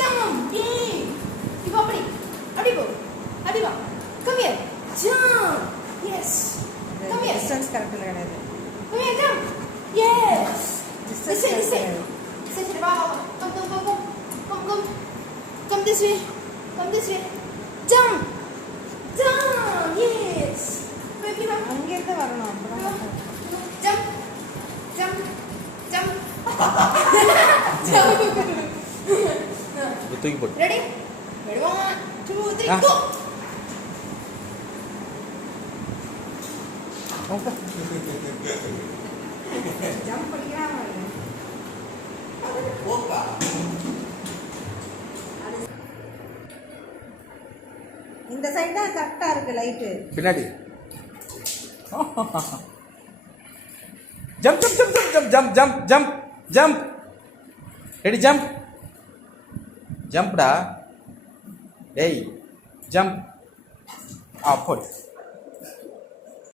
Jump. Yay. இப்போ அப்படி அப்படி போ. அப்படி வா. Come here. Jump. Yes. Come here. Distance correct இல்ல கிடையாது. Come here, come. Yes. Distance This way. Sit. Wow. Come. Come this way. Come this way. Jump. Jump. Yes. Baby, va. அங்க இருந்து வரணும் அப்புறம். Jump. Jump. தூக்கி போடு. Ready? Ready? 1, 2, 3, go. Jump பண்ணிக்கலாம். போப்பா. இந்த சைடு தான் கரெக்டா இருக்கு லைட். பின்னாடி. ஜம்ப். Ready jump. ஜம்ப்டா. டேய் ஜம்ப். போடு.